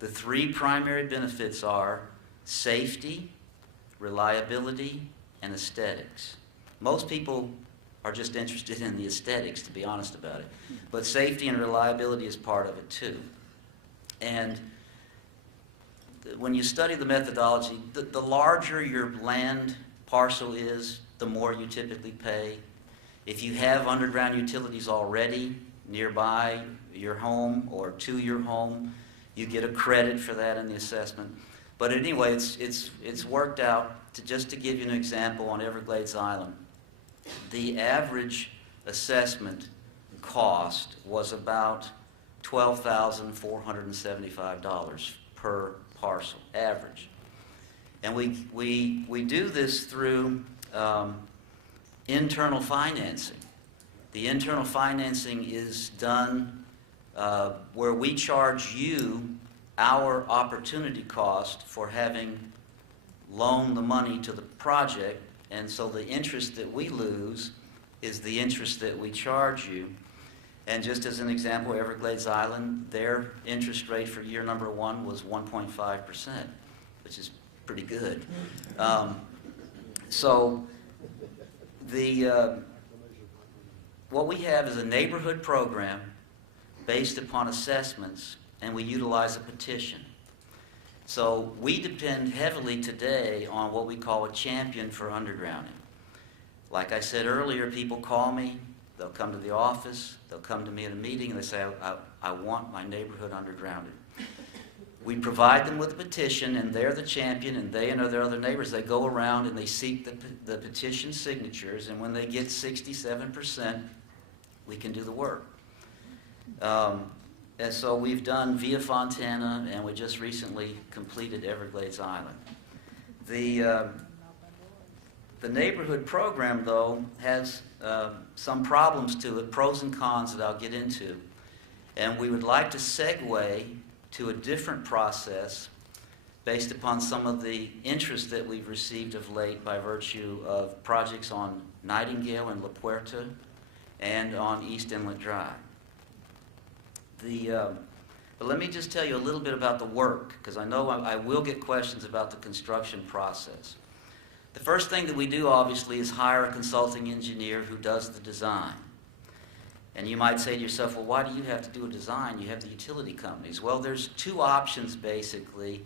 The three primary benefits are safety, reliability, and aesthetics. Most people are just interested in the aesthetics, to be honest about it. But safety and reliability is part of it too. And when you study the methodology, the larger your land parcel is, the more you typically pay. If you have underground utilities already nearby your home or to your home, you get a credit for that in the assessment. But anyway, it's worked out, just to give you an example, on Everglades Island, the average assessment cost was about $12,475 per parcel, average. And we do this through internal financing. The internal financing is done where we charge you our opportunity cost for having loaned the money to the project, and so the interest that we lose is the interest that we charge you. And just as an example, Everglades Island, their interest rate for year number 1 was 1.5%, which is pretty good. So what we have is a neighborhood program based upon assessments, and we utilize a petition. So we depend heavily today on what we call a champion for undergrounding. Like I said earlier, people call me, they'll come to the office, they'll come to me at a meeting, and they say, I want my neighborhood undergrounded. We provide them with a petition, and they're the champion, and they and their other neighbors, they go around and they seek the petition signatures, and when they get 67%, we can do the work. And so we've done Via Fontana, and we just recently completed Everglades Island. The neighborhood program, though, has some problems to it, pros and cons that I'll get into. And we would like to segue to a different process based upon some of the interest that we've received of late by virtue of projects on Nightingale and La Puerta and on East Inlet Drive. But let me just tell you a little bit about the work, because I know I will get questions about the construction process. The first thing that we do, obviously, is hire a consulting engineer who does the design. And you might say to yourself, well, why do you have to do a design? You have the utility companies. Well, there's two options, basically,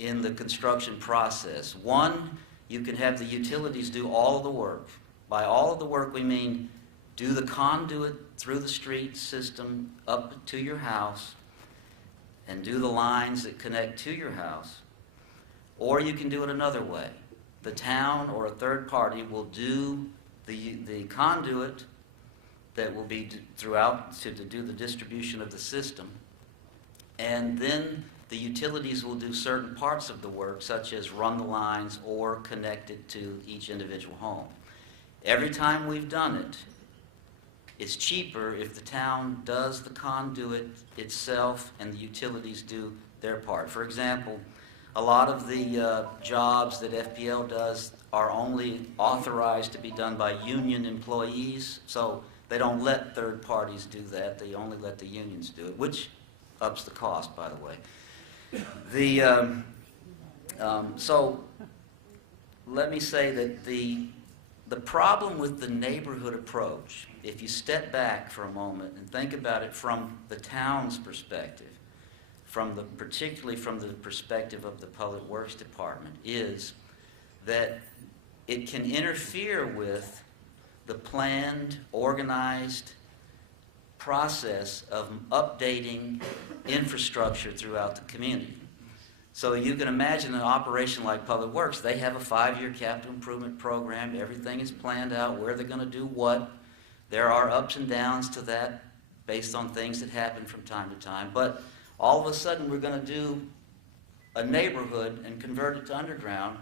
in the construction process. One, you can have the utilities do all of the work. By all of the work, we mean do the conduit through the street system up to your house and do the lines that connect to your house. Or you can do it another way. The town or a third party will do the conduit that will be throughout to do the distribution of the system. And then the utilities will do certain parts of the work, such as run the lines or connect it to each individual home. Every time we've done it, it's cheaper if the town does the conduit itself and the utilities do their part. For example, a lot of the jobs that FPL does are only authorized to be done by union employees, so they don't let third parties do that. They only let the unions do it, which ups the cost, by the way. So let me say that the problem with the neighborhood approach, if you step back for a moment and think about it from the town's perspective, particularly from the perspective of the Public Works Department, is that it can interfere with the planned, organized process of updating infrastructure throughout the community. So you can imagine an operation like Public Works. They have a 5-year capital improvement program. Everything is planned out, where they're going to do what. There are ups and downs to that based on things that happen from time to time. But all of a sudden, we're going to do a neighborhood and convert it to underground.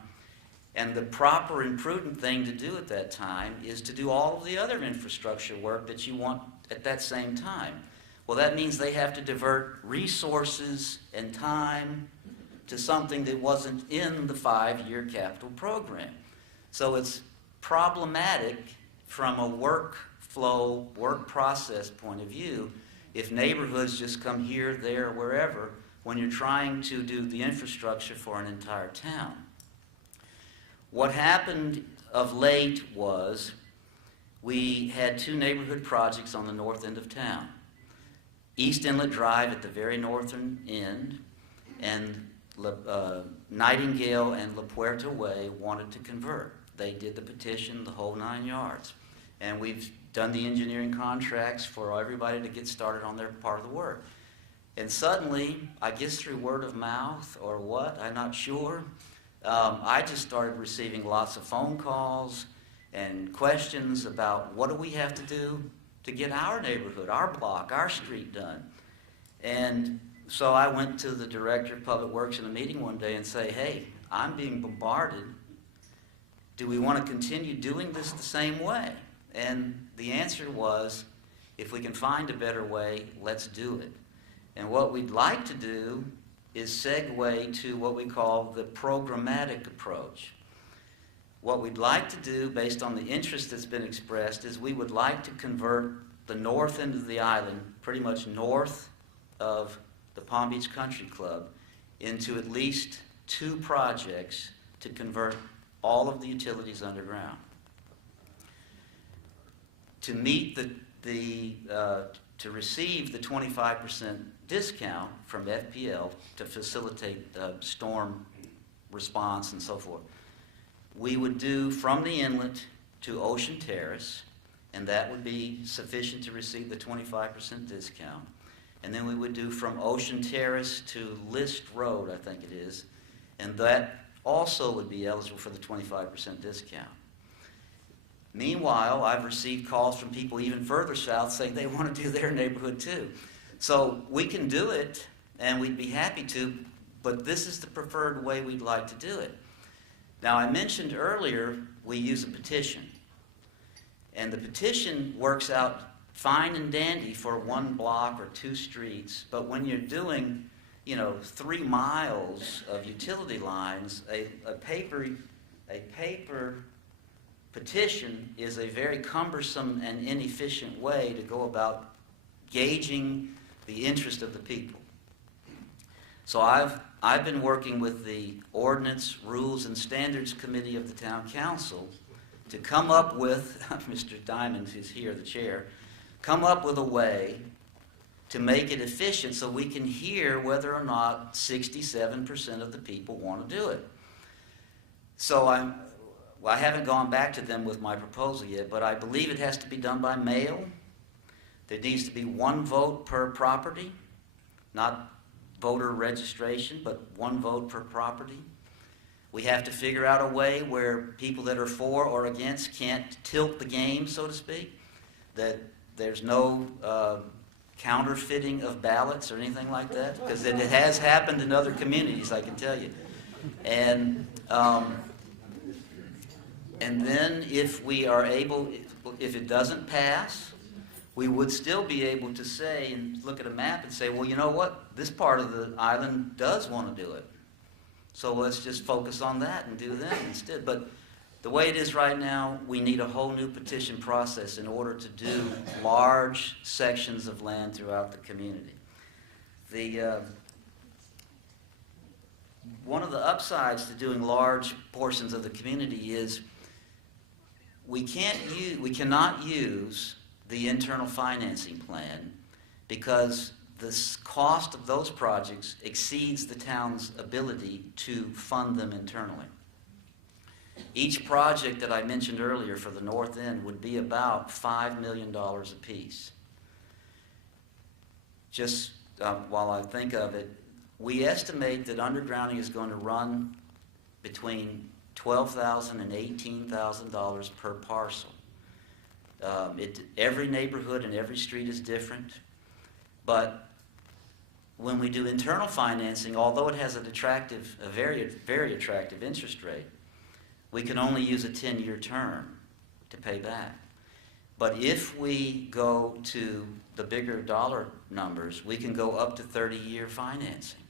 And the proper and prudent thing to do at that time is to do all of the other infrastructure work that you want at that same time. Well, that means they have to divert resources and time to something that wasn't in the 5-year capital program. So it's problematic from a workflow, work process point of view if neighborhoods just come here, there, wherever when you're trying to do the infrastructure for an entire town. What happened of late was we had two neighborhood projects on the north end of town. East Inlet Drive at the very northern end, and Nightingale and La Puerta Way wanted to convert. They did the petition, the whole 9 yards. And we've done the engineering contracts for everybody to get started on their part of the work. And suddenly, I guess through word of mouth or what, I'm not sure, I just started receiving lots of phone calls and questions about what do we have to do to get our neighborhood, our block, our street done. And so I went to the director of public works in a meeting one day and say, hey, I'm being bombarded. Do we want to continue doing this the same way? And the answer was, if we can find a better way, let's do it. And what we'd like to do is segue to what we call the programmatic approach. What we'd like to do, based on the interest that's been expressed, is we would like to convert the north end of the island, pretty much north of the Palm Beach Country Club, into at least 2 projects to convert all of the utilities underground. To meet to receive the 25% discount from FPL to facilitate storm response and so forth, we would do from the inlet to Ocean Terrace, and that would be sufficient to receive the 25% discount. And then we would do from Ocean Terrace to List Road, I think it is, and that also would be eligible for the 25% discount. Meanwhile, I've received calls from people even further south saying they want to do their neighborhood too. So we can do it, and we'd be happy to, but this is the preferred way we'd like to do it. Now, I mentioned earlier we use a petition, and the petition works out fine and dandy for 1 block or 2 streets, but when you're doing, 3 miles of utility lines, a paper petition is a very cumbersome and inefficient way to go about gauging the interest of the people. So I've been working with the Ordinance, Rules, and Standards Committee of the Town Council to come up with, Mr. Diamond is here, the chair, come up with a way to make it efficient so we can hear whether or not 67% of the people want to do it. So I haven't gone back to them with my proposal yet, but I believe it has to be done by mail. There needs to be 1 vote per property, not voter registration, but 1 vote per property. We have to figure out a way where people that are for or against can't tilt the game, so to speak, that there's no counterfeiting of ballots or anything like that, because it has happened in other communities, I can tell you. And then if we are able, if it doesn't pass, we would still be able to say and look at a map and say, well, you know what? This part of the island does want to do it. So let's just focus on that and do that instead. But the way it is right now, we need a whole new petition process in order to do large sections of land throughout the community. One of the upsides to doing large portions of the community is we cannot use the internal financing plan because the cost of those projects exceeds the town's ability to fund them internally. Each project that I mentioned earlier for the north end would be about $5 million apiece. Just while I think of it, we estimate that undergrounding is going to run between $12,000 and $18,000 per parcel. Every neighborhood and every street is different, but when we do internal financing, although it has a very, very attractive interest rate, we can only use a 10-year term to pay back. But if we go to the bigger dollar numbers, we can go up to 30-year financing.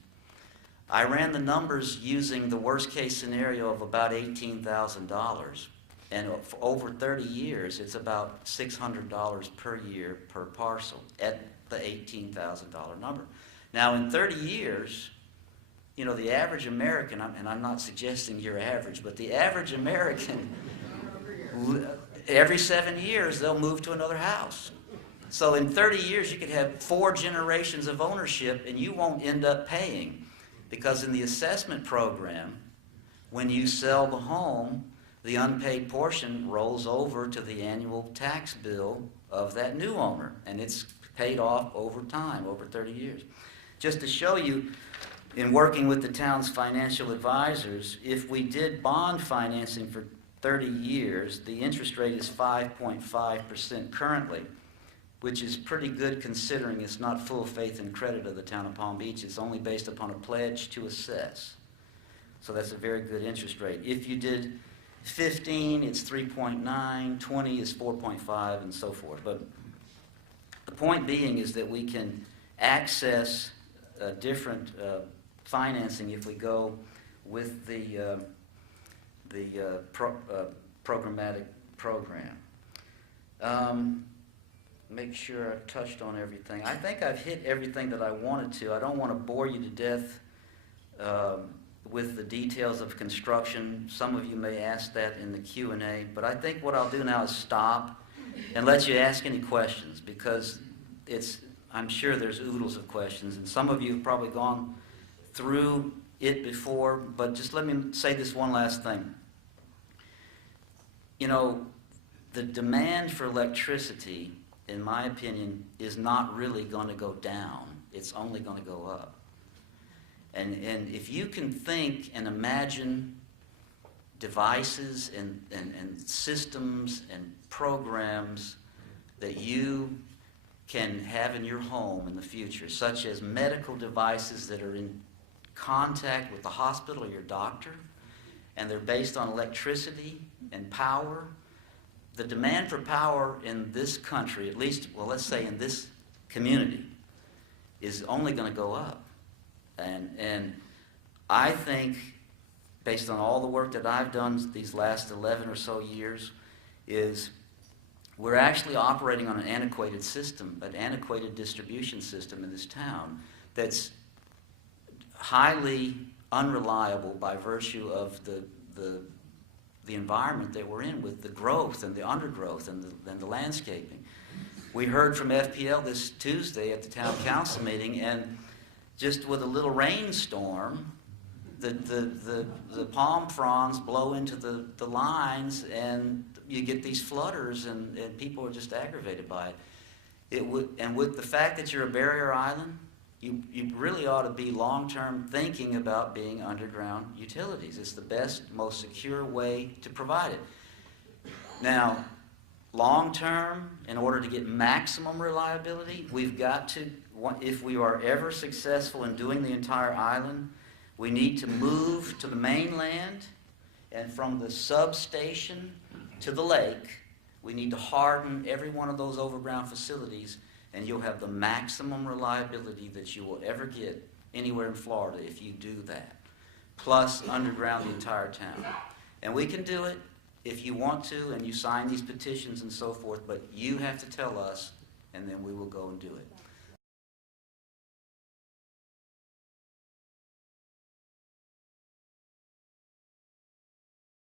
I ran the numbers using the worst-case scenario of about $18,000, and for over 30 years, it's about $600 per year per parcel at the $18,000 number. Now, in 30 years, you know, the average American, and I'm not suggesting you're average, but the average American, every 7 years, they'll move to another house. So in 30 years, you could have 4 generations of ownership, and you won't end up paying. Because in the assessment program, when you sell the home, the unpaid portion rolls over to the annual tax bill of that new owner, and it's paid off over time, over 30 years. Just to show you, in working with the town's financial advisors, if we did bond financing for 30 years, the interest rate is 5.5% currently, which is pretty good considering it's not full faith and credit of the town of Palm Beach. It's only based upon a pledge to assess. So that's a very good interest rate. If you did 15, it's 3.9, 20 is 4.5, and so forth. But the point being is that we can access different financing if we go with the programmatic program. Make sure I've touched on everything. I think I've hit everything that I wanted to. I don't want to bore you to death with the details of construction. Some of you may ask that in the Q&A, but I think what I'll do now is stop and let you ask any questions, because I'm sure there's oodles of questions, and some of you have probably gone through it before, but just let me say this one last thing. You know, the demand for electricity, in my opinion, is not really going to go down. It's only going to go up. And if you can think and imagine devices and systems and programs that you can have in your home in the future, such as medical devices that are in contact with the hospital or your doctor, and they're based on electricity and power, the demand for power in this country, at least, well, let's say in this community, is only going to go up. And I think, based on all the work that I've done these last 11 or so years, is we're actually operating on an antiquated system, an antiquated distribution system in this town that's highly unreliable by virtue of the environment that we're in, with the growth and the undergrowth and the landscaping. We heard from FPL this Tuesday at the town council meeting, and just with a little rainstorm, the palm fronds blow into the lines, and you get these flutters, and people are just aggravated by it. And with the fact that you're a barrier island, you really ought to be long-term thinking about being underground utilities. It's the best, most secure way to provide it. Now, long-term, in order to get maximum reliability, we've got to, if we are ever successful in doing the entire island, we need to move to the mainland, and from the substation to the lake, we need to harden every one of those overground facilities, and you'll have the maximum reliability that you will ever get anywhere in Florida if you do that, plus underground the entire town. And we can do it if you want to, and you sign these petitions and so forth, but you have to tell us, and then we will go and do it.